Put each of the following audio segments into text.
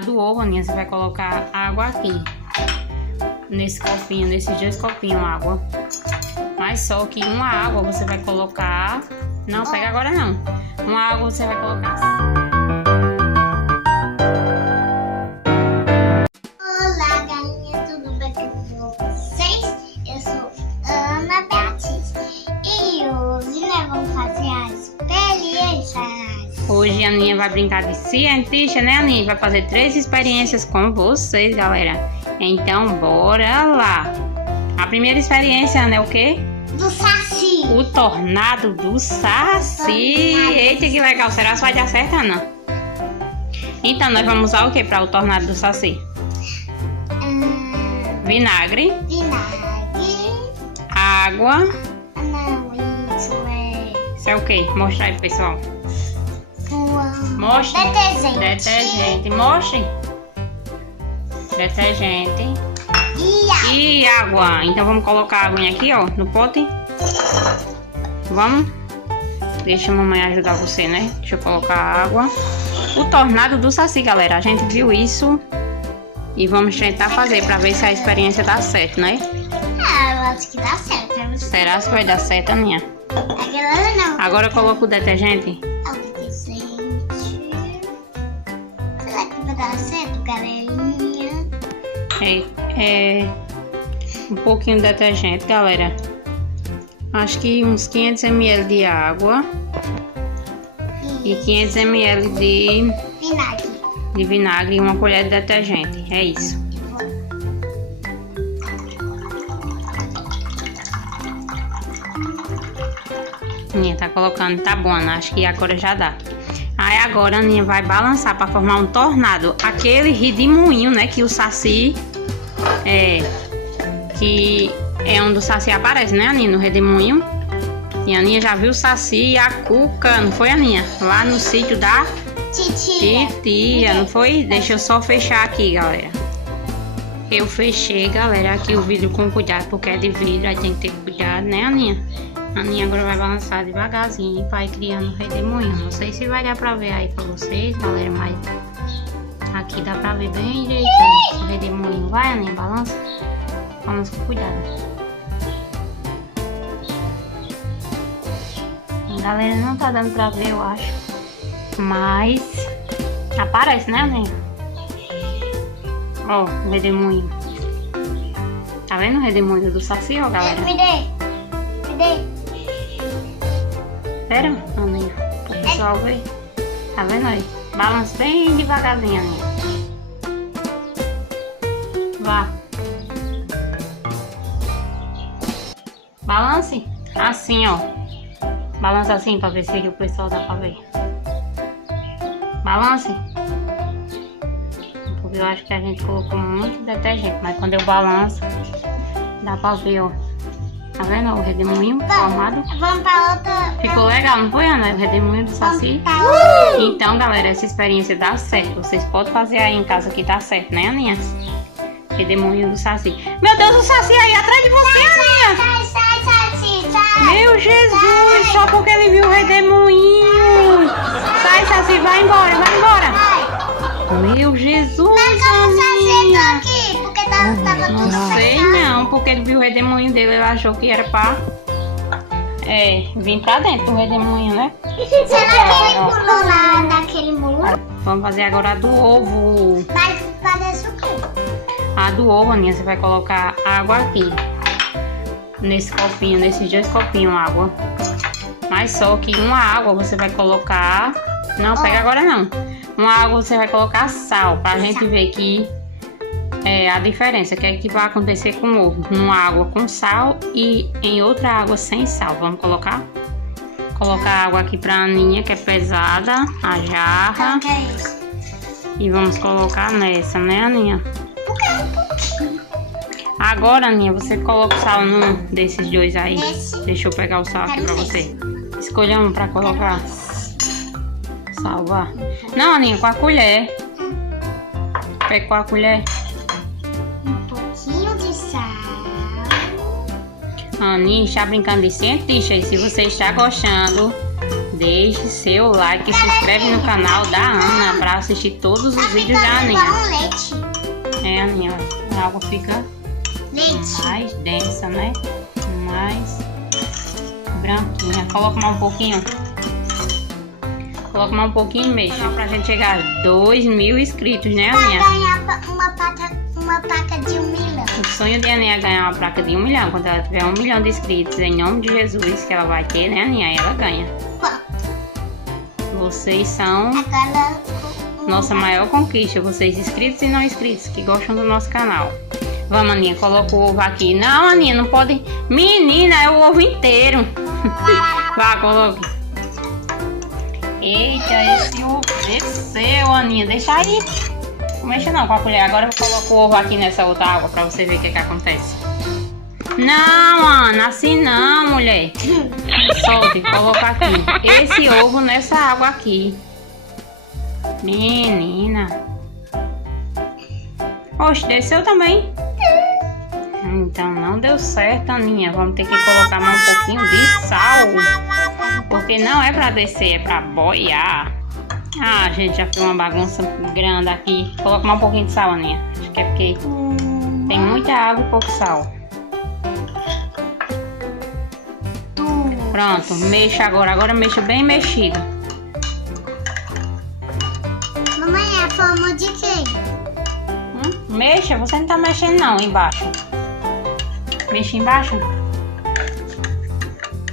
A do ovo, Aninha, você vai colocar água aqui. Nesse copinho, nesses 2 copinhos água. Mas só que uma água você vai colocar... Não, pega agora não. Uma água você vai colocar... Olá, galinha, tudo bem com vocês? Eu sou Ana Beatriz. E hoje nós vamos fazer as experiências. Hoje a Aninha vai brincar de cientista, né, Aninha? Vai fazer 3 experiências com vocês, galera. Então, bora lá. A primeira experiência, né, o quê? Do Saci. O tornado do Saci. Eita, que legal. Será que vai dar certo, Ana? Então, nós vamos usar o que para o tornado do Saci? Vinagre. Vinagre. Água. Não, isso é... Isso é o quê? Mostra aí, pessoal. Mostre. Detergente. Detergente. Mostre. Detergente. E água. Então vamos colocar a aguinha aqui, ó, no pote. Vamos? Deixa a mamãe ajudar você, né? Deixa eu colocar a água. O tornado do Saci, galera. A gente viu isso. E vamos tentar fazer pra ver se a experiência dá certo, né? Ah, eu acho que dá certo. Será que vai dar certo, Aninha? Agora não. Agora eu coloco o detergente. O detergente. Será que vai dar certo, galerinha? É um pouquinho de detergente, galera. Acho que uns 500 ml de água e 500 ml Vinagre. de vinagre e uma colher de detergente. É isso. Aninha tá colocando, tá bom, Ana. Acho que agora já dá. Aí agora a Aninha vai balançar para formar um tornado. Aquele redemoinho, né, que o Saci que é onde o Saci aparece, né, Aninha? No redemoinho. E a Aninha já viu o Saci e a Cuca, não foi, Aninha? Lá no sítio da Titia, não foi? Deixa eu só fechar aqui, galera. Eu fechei, galera, aqui o vidro com cuidado, porque é de vidro, aí tem que ter cuidado, né, Aninha? A Aninha agora vai balançar devagarzinho para ir criando o redemoinho. Não sei se vai dar pra ver aí pra vocês, galera, mas aqui dá pra ver bem direitinho o redemoinho. Vai, Aninha, balança. Balança com cuidado. Galera, não tá dando pra ver, eu acho. Mas aparece, né, Aninha? Ó, o redemoinho. Tá vendo o redemoinho do Saci, ó, galera? Me dê. Espera, Aninha, o pessoal ver. Tá vendo aí? Balança bem devagarzinho, Aninha. Vá. Balance assim, ó. Balança assim pra ver se o pessoal dá pra ver. Balance. Porque eu acho que a gente colocou muito detergente, mas quando eu balanço, dá pra ver, ó. Tá vendo o redemoinho formado? Vamos pra outra. Ficou legal, não foi, Ana? O redemoinho do Saci. Então, galera, essa experiência dá certo. Vocês podem fazer aí em casa que dá certo, né, Aninha? Redemoinho do Saci. Meu Deus, o Saci aí atrás de você, Aninha! Sai. Meu Jesus, só porque ele viu o redemoinho. Sai, Saci, vai embora. Meu Jesus, Aninha. Aqui, porque tava tudo Não sei fechado. não, porque ele viu o redemoinho dele, ele achou que era pra vir pra dentro do redemoinho, né? Será que ele pulou lá naquele muro? Vamos fazer agora a do ovo. Mas parece o quê? A do ovo, Aninha, você vai colocar água aqui. Nesse copinho, nesses 2 copinhos água. Mas só que uma água você vai colocar... Não, pega agora não. Uma água você vai colocar sal, pra gente ver que a diferença, que é que vai acontecer com o ovo. Numa água com sal e em outra água sem sal. Vamos colocar? Colocar água aqui pra Aninha, que é pesada, a jarra. O que é isso? E vamos colocar nessa, né, Aninha? Agora, Aninha, você coloca o sal num desses 2 aí. Deixa eu pegar o sal aqui pra você. Escolha um pra colocar. Salvar. Não, Aninha, com a colher. Pega com a colher. Um pouquinho de sal. A Aninha está brincando de cientista. E se você está gostando deixe seu like e se inscreve no canal da Ana pra assistir todos os vídeos da Aninha. Igual leite. É, Aninha, a água fica Leite. mais densa, né? Mais branquinha. Coloca mais um pouquinho. Coloca mais um pouquinho mesmo. Pra gente chegar a 2.000 inscritos, né, Vai Aninha? ganhar uma placa de 1 milhão. O sonho de Aninha é ganhar uma placa de 1 milhão. Quando ela tiver 1 milhão de inscritos, em nome de Jesus, que ela vai ter, né, Aninha? Aí ela ganha. Vocês são Agora nossa maior conquista. Vocês inscritos e não inscritos que gostam do nosso canal. Vamos, Aninha, coloca o ovo aqui. Não, Aninha, não pode. Menina, é o ovo inteiro. Vá, coloque. Eita, esse ovo desceu, Aninha. Deixa aí. Não mexa não com a colher. Agora eu coloco o ovo aqui nessa outra água pra você ver o que acontece. Não, Ana, assim não, mulher. Solte, coloca aqui. Esse ovo nessa água aqui. Menina. Oxe, desceu também. Então não deu certo, Aninha. Vamos ter que colocar mais um pouquinho de sal. Porque não é pra descer, é pra boiar. Ah, gente, já foi uma bagunça grande aqui. Coloca mais um pouquinho de sal, Aninha. Acho que é porque tem muita água e pouco sal. Pronto, mexa agora. Agora mexa bem mexido. Mamãe, é a forma de quê? Mexa, você não tá mexendo não, embaixo. Mexa embaixo.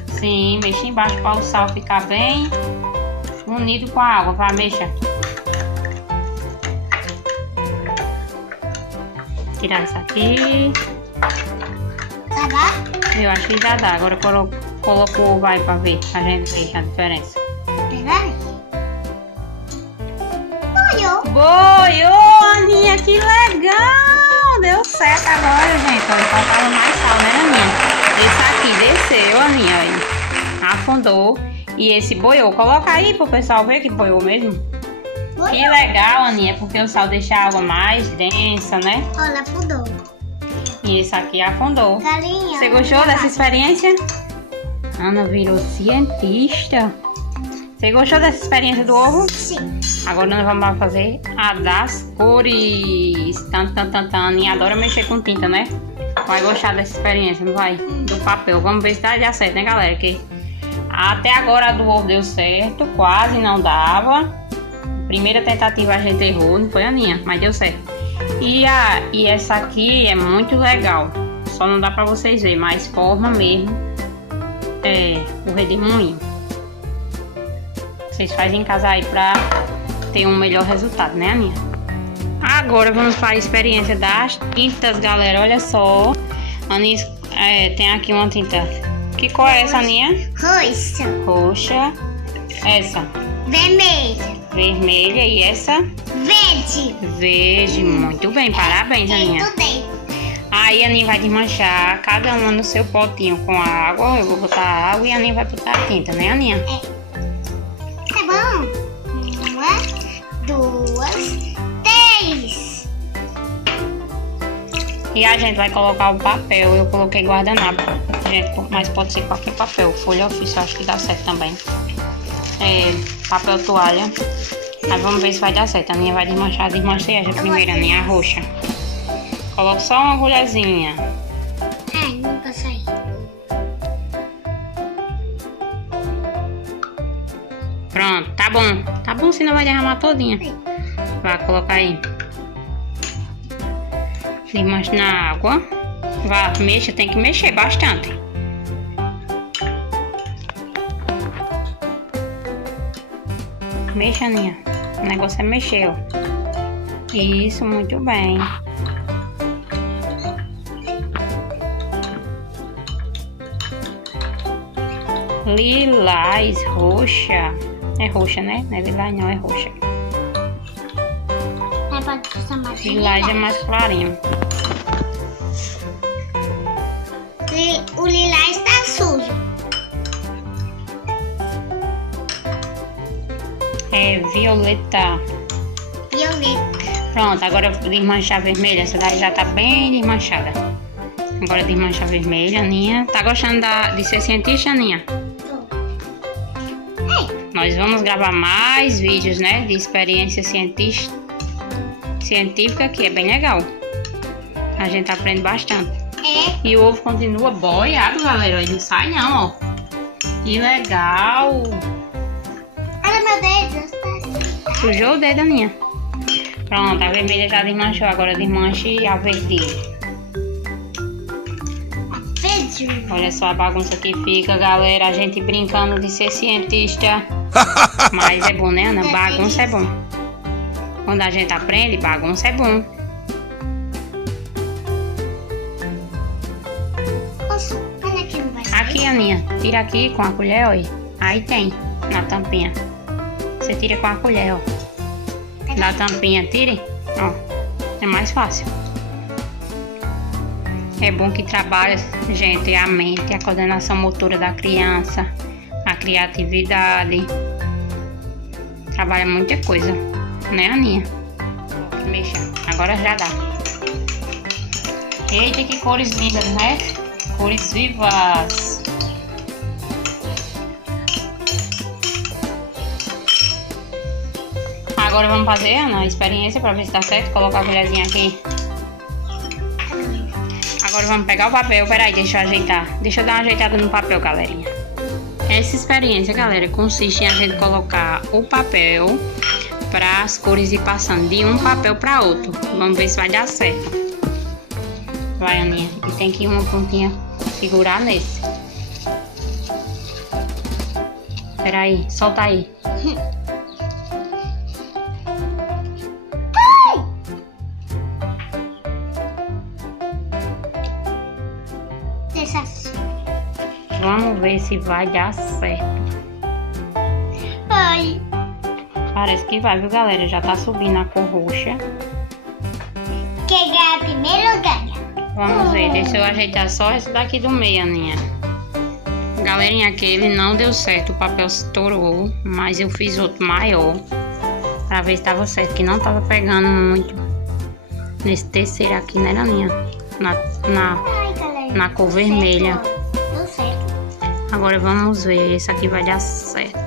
Sim, mexa embaixo para o sal ficar bem unido com a água. Vai, mexa. Tirar isso aqui. Tá bom? Eu acho que já dá. Agora coloca o ovo aí pra ver. A gente vê a diferença. Peraí. Olhou. Boiou, Aninha, que legal! Deu certo agora, gente. Olha, faltava mais sal, né, Aninha? Esse aqui desceu, Aninha, aí. Afundou. E esse boiou. Coloca aí pro pessoal ver que boiou mesmo. Que legal, Aninha, porque o sal deixa a água mais densa, né? Olha, afundou. E esse aqui afundou. Galinha. Você gostou dessa experiência? Ana virou cientista. Você gostou dessa experiência do ovo? Sim. Agora nós vamos fazer a das cores. Aninha adora mexer com tinta, né? Vai gostar dessa experiência, não vai? Do papel. Vamos ver se dá certo, né, galera? Que até agora a do ovo deu certo. Quase não dava. Primeira tentativa a gente errou, não foi, Aninha? Mas deu certo. E essa aqui é muito legal. Só não dá pra vocês verem, mas forma mesmo o redemoinho. Vocês fazem em casa aí pra ter um melhor resultado, né, Aninha? Agora vamos para a experiência das tintas, galera. Olha só. Aninha tem aqui uma tinta. Que cor é essa, Aninha? Roxa. Roxa. Essa. Vermelha. Vermelha. E essa? Verde. Verde. Muito bem, parabéns, Aninha. Estudei. Aí a Aninha vai desmanchar cada uma no seu potinho com água. Eu vou botar água e a Aninha vai botar a tinta, né, Aninha? Tá bom? 1, 2, 3. E a gente vai colocar o papel. Eu coloquei guardanapo, gente, mas pode ser qualquer papel. Folha ofício, acho que dá certo também. Papel toalha. Aí vamos ver se vai dar certo. A Aninha vai desmanchar. Desmanchei essa primeira, Aninha, a roxa. Coloco só uma agulhazinha. Não vai sair. Pronto, tá bom. Tá bom, senão vai derramar todinha. Vai colocar aí. Desmancha na água. Vai, mexa, tem que mexer bastante. Mexa, Aninha. O negócio é mexer, ó. Isso, muito bem. Lilás, roxa. É roxa, né? Não é lilás, não, é roxa. Pode passar mais. Lilás é mais clarinho. O lilás está sujo. É violeta. Violeta. Pronto, agora eu vou desmanchar a vermelha. Essa daí já tá bem desmanchada. Agora desmancha a vermelha, Aninha. Tá gostando de ser cientista, Aninha? Ei, Nós vamos gravar mais vídeos, né? De experiência científica, que é bem legal. A gente aprende bastante. E o ovo continua boiado, galera. Ele não sai não, ó. Que legal. Olha meu dedo. Sujou o dedo, Aninha. Pronto, a vermelha já desmanchou. Agora desmanche a verde. Olha só a bagunça que fica, galera. A gente brincando de ser cientista. Mas é bom, né, Ana? Bagunça é bom. Quando a gente aprende, bagunça é bom. Olha aqui, não vai sair. Aqui, Aninha. Tira aqui com a colher, ó. Aí tem, na tampinha. Você tira com a colher, ó. Da tampinha, tire. Ó. É mais fácil. É bom que trabalha, gente, a mente, a coordenação motora da criança, a criatividade. Trabalha muita coisa, né, Aninha? Mexa, agora já dá. Eita, que cores lindas, né? Cores vivas. Agora vamos fazer, Ana, a experiência para ver se dá certo. Colocar a colherzinha aqui. Agora vamos pegar o papel. Peraí, deixa eu ajeitar. Deixa eu dar uma ajeitada no papel, galerinha. Essa experiência, galera, consiste em a gente colocar o papel para as cores ir passando de um papel para outro. Vamos ver se vai dar certo. Vai, Aninha. E tem que ir uma pontinha segurar nesse. Peraí, solta aí. Vamos ver se vai dar certo. Vai. Parece que vai, viu, galera? Já tá subindo a cor roxa. Quem ganha primeiro ganha. Vamos ver, deixa eu ajeitar só esse daqui do meio, Aninha. Galerinha, aquele não deu certo, o papel estourou, mas eu fiz outro maior pra ver se tava certo, que não tava pegando muito nesse terceiro aqui, né, Aninha? Na cor vermelha. Deu certo. Agora vamos ver, esse aqui vai dar certo.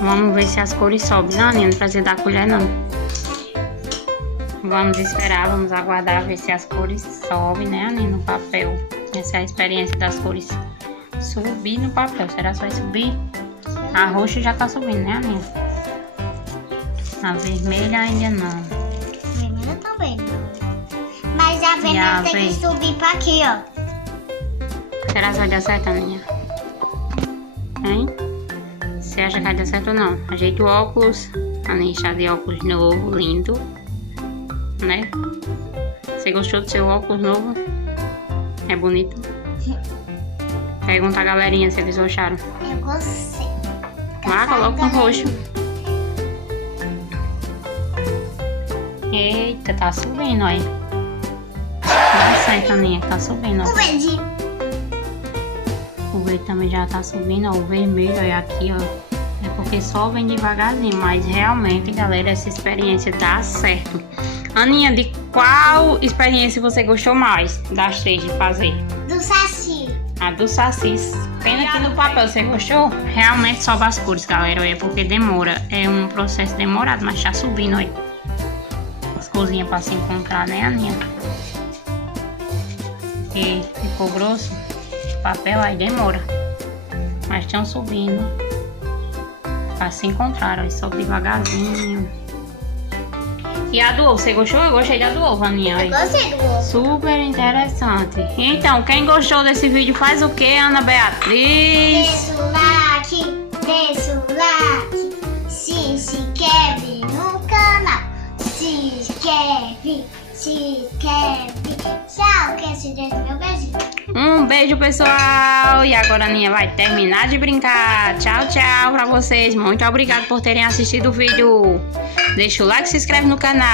Vamos ver se as cores sobem. Não, Aninha, não precisa dar colher, não. Vamos esperar, vamos aguardar ver se as cores sobem, né, Aninha, no papel. Essa é a experiência das cores subir no papel. Será que vai subir? A roxa já tá subindo, né, Aninha? A vermelha ainda não. A vermelha também. Mas a vermelha tem que subir pra aqui, ó. Será que vai dar certo, Aninha? Hein? Você acha que vai dar certo ou não? Ajeita o óculos. A Aninha está de óculos novo, lindo. Né? Você gostou do seu óculos novo? É bonito? Pergunta a galerinha se eles gostaram. Eu gostei. Lá, coloca um roxo. Eita, tá subindo aí. Dá certo, Aninha, tá subindo, ó. O verde. O verde também já tá subindo, ó. O vermelho, olha aqui, ó. É porque sobe devagarzinho, mas realmente, galera, essa experiência dá certo. Aninha, de qual experiência você gostou mais das três de fazer? Do saci. A do saci. Pena que no papel você gostou? Realmente sobe as cores, galera, olha, porque demora. É um processo demorado, mas tá subindo, olha. As cozinhas pra se encontrar, né, Aninha? E ficou grosso o papel, aí demora. Mas estão subindo pra se encontrar, ó. Sobe devagarzinho. E a do ovo, você gostou? Eu gostei da do ovo, Aninha. Eu gostei do ovo. Super interessante. Então, quem gostou desse vídeo faz o que, Ana Beatriz? Deixa o like, deixa o like. Se inscreve no canal. Se inscreve. Tchau, que esse dia é meu beijinho. Um beijo, pessoal. E agora a Aninha vai terminar de brincar. Tchau, tchau pra vocês. Muito obrigado por terem assistido o vídeo. Deixa o like e se inscreve no canal.